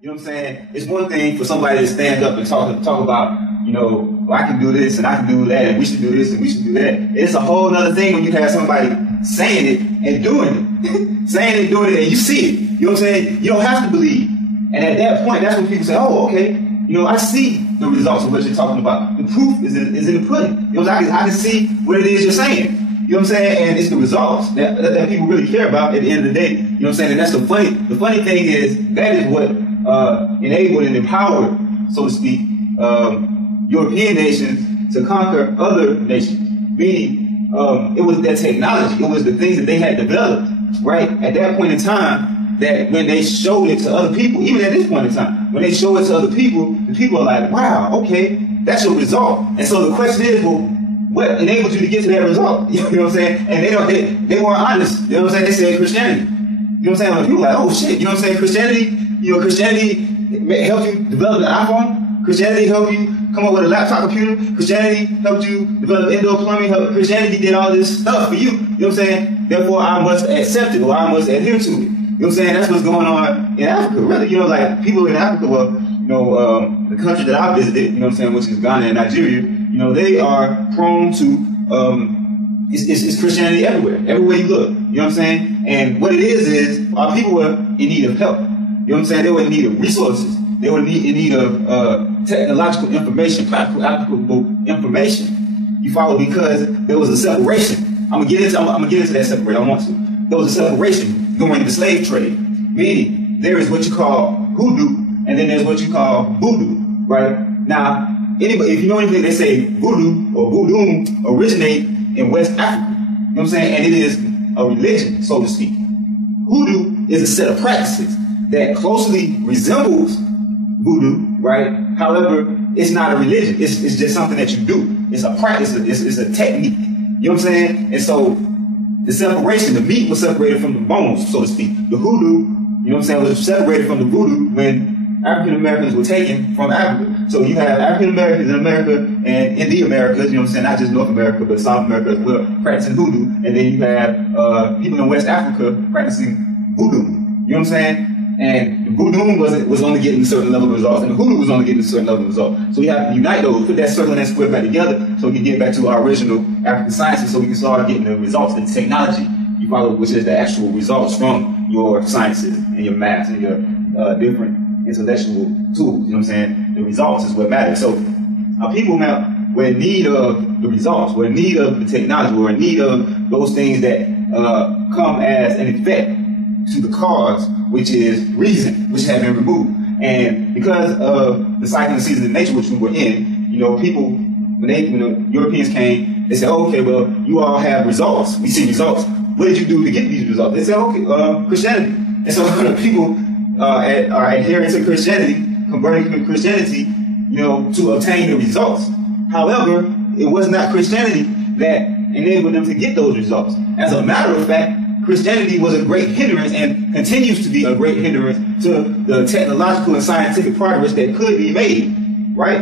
You know what I'm saying? It's one thing for somebody to stand up and talk about, you know, well, I can do this and I can do that and we should do this and we should do that. It's a whole other thing when you have somebody saying it and doing it. Saying it and doing it and you see it. You know what I'm saying? You don't have to believe. And at that point, that's when people say, oh, okay, you know, I see the results of what you're talking about. The proof is in the pudding. You know, I can see what it is you're saying. You know what I'm saying? And it's the results that people really care about at the end of the day. You know what I'm saying? And that's the funny thing is that is what enabled and empowered, so to speak, European nations to conquer other nations. Meaning, it was their technology. It was the things that they had developed, right? At that point in time, that when they showed it to other people, even at this point in time, when they show it to other people, the people are like, wow, okay, that's your result. And so the question is, well, what enabled you to get to that result? You know what I'm saying? And they weren't honest. You know what I'm saying? They said Christianity. You know what I'm saying? When people are like, oh shit, you know what I'm saying? Christianity helped you develop an iPhone. Christianity helped you come up with a laptop computer. Christianity helped you develop indoor plumbing. Christianity did all this stuff for you. You know what I'm saying? Therefore, I must accept it or I must adhere to it. You know what I'm saying? That's what's going on in Africa, really. You know, like people in Africa, well, you know, the country that I visited, you know what I'm saying, which is Ghana and Nigeria, you know, they are prone to, it's Christianity everywhere you look. You know what I'm saying? And what it is our people were in need of help. You know what I'm saying? They were in need of resources. They were in need of technological information, practical, applicable information. You follow? Because there was a separation. I'm gonna get into that separation. I want to. There was a separation during the slave trade. Meaning, there is what you call hoodoo, and then there's what you call voodoo, right? Now, anybody, if you know anything, they say voodoo or voodoo originate in West Africa. You know what I'm saying? And it is a religion, so to speak. Hoodoo is a set of practices that closely resembles voodoo, right? However, it's not a religion. It's just something that you do. It's a practice. It's a technique. You know what I'm saying? And so the separation, the meat was separated from the bones, so to speak. The hoodoo, you know what I'm saying, was separated from the voodoo when African Americans were taken from Africa. So you have African Americans in America and in the Americas, you know what I'm saying, not just North America, but South America as well, practicing hoodoo. And then you have people in West Africa practicing voodoo. You know what I'm saying? And the voodoo was only getting a certain level of results, and the hoodoo was only getting a certain level of results. So we have to unite those, put that circle and that square back together, so we can get back to our original African sciences, so we can start getting the results, the technology, you follow, which is the actual results from your sciences and your maths and your different intellectual tools. You know what I'm saying? The results is what matters. So our people now were in need of the results, we're in need of the technology, we're in need of those things that come as an effect to the cause, which is reason, which had been removed. And because of the cycle and season of nature which we were in, you know, people, when the Europeans came, they said, oh, okay, well, you all have results. We see results. What did you do to get these results? They said, okay, Christianity. And so people are adhering to Christianity, converting to Christianity, you know, to obtain the results. However, it was not Christianity that enabled them to get those results. As a matter of fact, Christianity was a great hindrance and continues to be a great hindrance to the technological and scientific progress that could be made, right?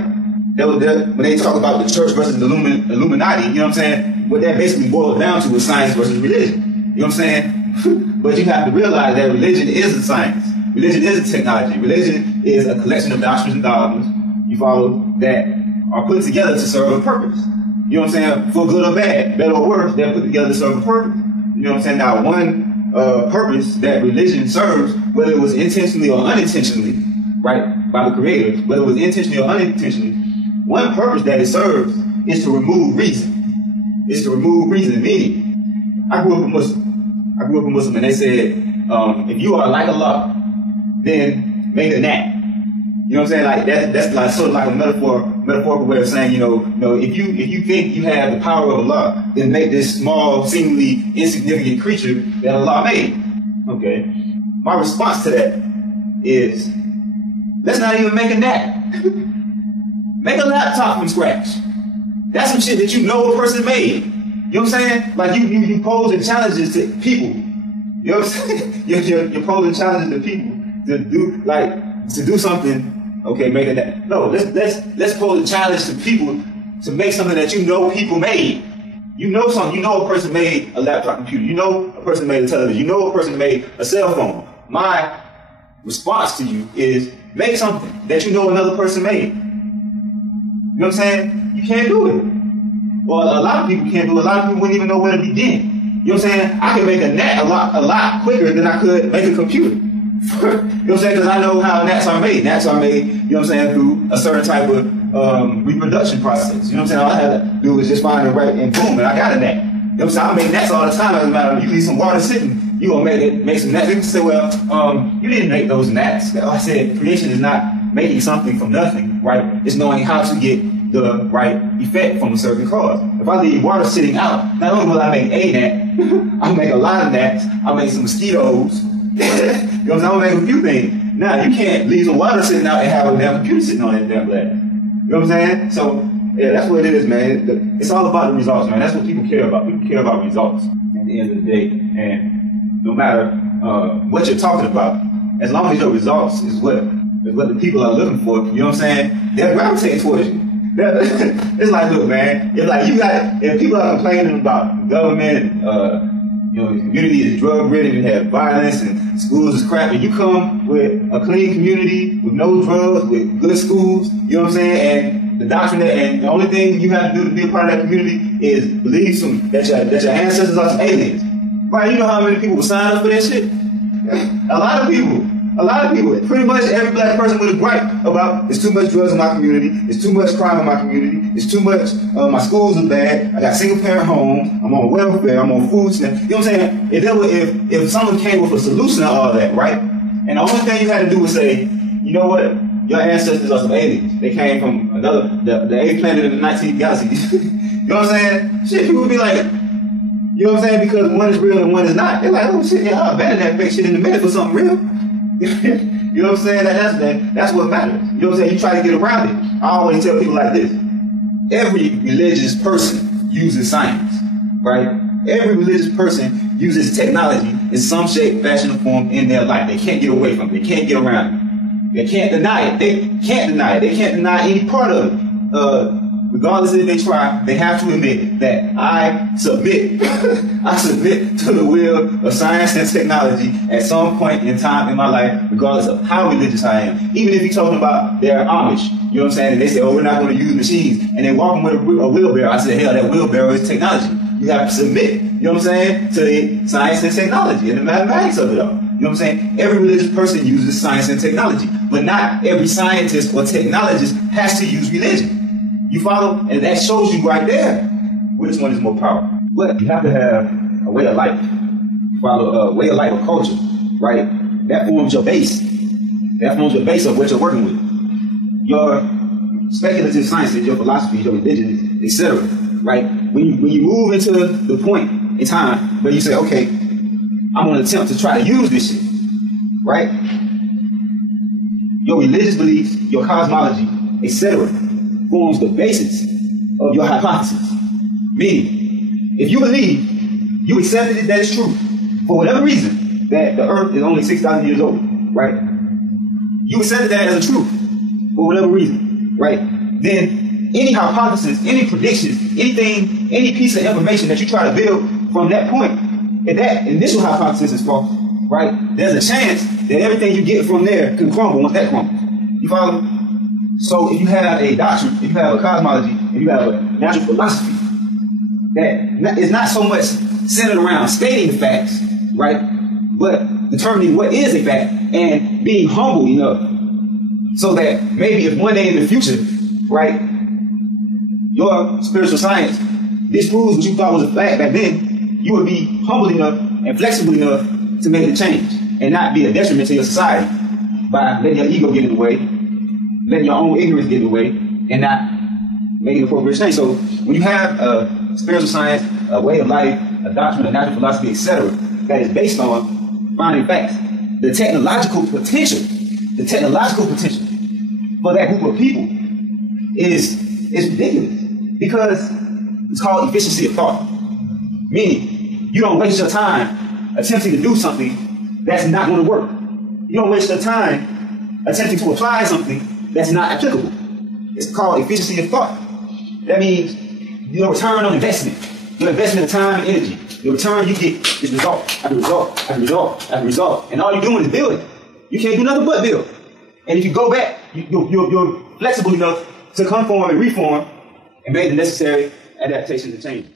When they talk about the church versus the Illuminati, you know what I'm saying? What that basically boils down to is science versus religion. You know what I'm saying? But you have to realize that religion is a science. Religion is a technology. Religion is a collection of doctrines and dogmas, you follow, that are put together to serve a purpose. You know what I'm saying? For good or bad, better or worse, they're put together to serve a purpose. You know what I'm saying? Now, one purpose that religion serves, whether it was intentionally or unintentionally, right, by the Creator, whether it was intentionally or unintentionally, one purpose that it serves is to remove reason. It's to remove reason. Meaning, I grew up a Muslim, and they said, if you are like Allah, then make a gnat. You know what I'm saying? Like that's like sort of like a metaphorical way of saying, you know, if you think you have the power of Allah, then make this small, seemingly insignificant creature that Allah made. Okay. My response to that is, let's not even make a gnat. Make a laptop from scratch. That's some shit that you know a person made. You know what I'm saying? Like you posing challenges to people. You know what I'm saying? You're posing challenges to people to do something. Okay, make it. No, let's pose a challenge to people to make something that you know people made. You know something. You know a person made a laptop computer. You know a person made a television. You know a person made a cell phone. My response to you is make something that you know another person made. You know what I'm saying? You can't do it. Well, a lot of people can't do it. A lot of people wouldn't even know where to begin. You know what I'm saying? I can make a gnat a lot quicker than I could make a computer. You know what I'm saying? Because I know how gnats are made. Gnats are made, you know what I'm saying, through a certain type of reproduction process. You know what I'm saying? All I had to do was just find it right and boom, and I got a gnat. You know what I'm saying? I make gnats all the time. As a matter of you leave some water sitting, you gonna make some gnats. People say, well, you didn't make those gnats. I said creation is not making something from nothing, right? It's knowing how to get the right effect from a certain cause. If I leave water sitting out, not only will I make a gnat, I'll make a lot of gnats. I'll make some mosquitoes. You know what I'm saying? I'll make a few things. Now, you can't leave some water sitting out and have a damn computer sitting on that damn glass. You know what I'm saying? So, yeah, that's what it is, man. It's all about the results, man. That's what people care about. People care about results at the end of the day. And no matter what you're talking about, as long as your results is what the people are looking for, you know what I'm saying? They're gravitating towards you. It's like, look, man, if people are complaining about government, you know, the community is drug ridden and have violence and schools is crap, and you come with a clean community with no drugs, with good schools, you know what I'm saying, and the doctrine and the only thing you have to do to be a part of that community is believe that your ancestors are some aliens. Right, you know how many people will sign up for that shit? A lot of people. Pretty much every black person with a gripe about there's too much drugs in my community, there's too much crime in my community, there's too much, my schools are bad, I got single parent homes, I'm on welfare, I'm on food stamps. You know what I'm saying? If someone came with a solution to all that, right? And the only thing you had to do was say, you know what? Your ancestors are some aliens. They came from the 8th planet in the 19th galaxy. You know what I'm saying? Shit, people would be like, you know what I'm saying? Because one is real and one is not. They're like, oh shit, yeah, I'll abandon that fake shit in a minute for something real. You know what I'm saying? That's what matters. You know what I'm saying? You try to get around it. I always tell people like this. Every religious person uses science, right? Every religious person uses technology in some shape, fashion, or form in their life. They can't get away from it. They can't get around it. They can't deny it. They can't deny it. They can't deny any part of it. Regardless if they try, they have to admit that I submit to the will of science and technology at some point in time in my life, regardless of how religious I am. Even if you're talking about they're Amish, you know what I'm saying? And they say, oh, we're not going to use machines. And they're walking with a wheelbarrow. I said, hell, that wheelbarrow is technology. You have to submit, you know what I'm saying, to the science and technology and the mathematics of it all. You know what I'm saying? Every religious person uses science and technology, but not every scientist or technologist has to use religion. You follow? And that shows you right there which one is more powerful. But you have to have a way of life. You follow a way of life or culture, right? That forms your base. That forms your base of what you're working with. Your speculative sciences, your philosophy, your religion, etc. Right? When you move into the point in time where you say, okay, I'm going to attempt to try to use this shit, right? Your religious beliefs, your cosmology, etc. forms the basis of your hypothesis. Meaning, if you believe, you accepted it that it's true, for whatever reason, that the earth is only 6,000 years old, right? You accepted that as a truth, for whatever reason, right? Then any hypothesis, any predictions, anything, any piece of information that you try to build from that point, if that initial hypothesis is false, right? There's a chance that everything you get from there can crumble once that crumbles. You follow? So if you have a doctrine, if you have a cosmology, if you have a natural philosophy that is not so much centered around stating facts, right, but determining what is a fact and being humble enough so that maybe if one day in the future, right, your spiritual science disproves what you thought was a fact back then, you would be humble enough and flexible enough to make the change and not be a detriment to your society by letting your ego get in the way, letting your own ignorance get in the way, and not making appropriate change. So when you have a spiritual science, a way of life, a doctrine, a natural philosophy, etc., that is based on finding facts, the technological potential for that group of people is ridiculous, because it's called efficiency of thought. Meaning, you don't waste your time attempting to do something that's not going to work. You don't waste your time attempting to apply something that's not applicable. It's called efficiency of thought. That means your return on investment, your investment of time and energy, the return you get is result after result after result after result. And all you're doing is building. You can't do nothing but build. And if you go back, you're flexible enough to conform and reform and make the necessary adaptations and changes.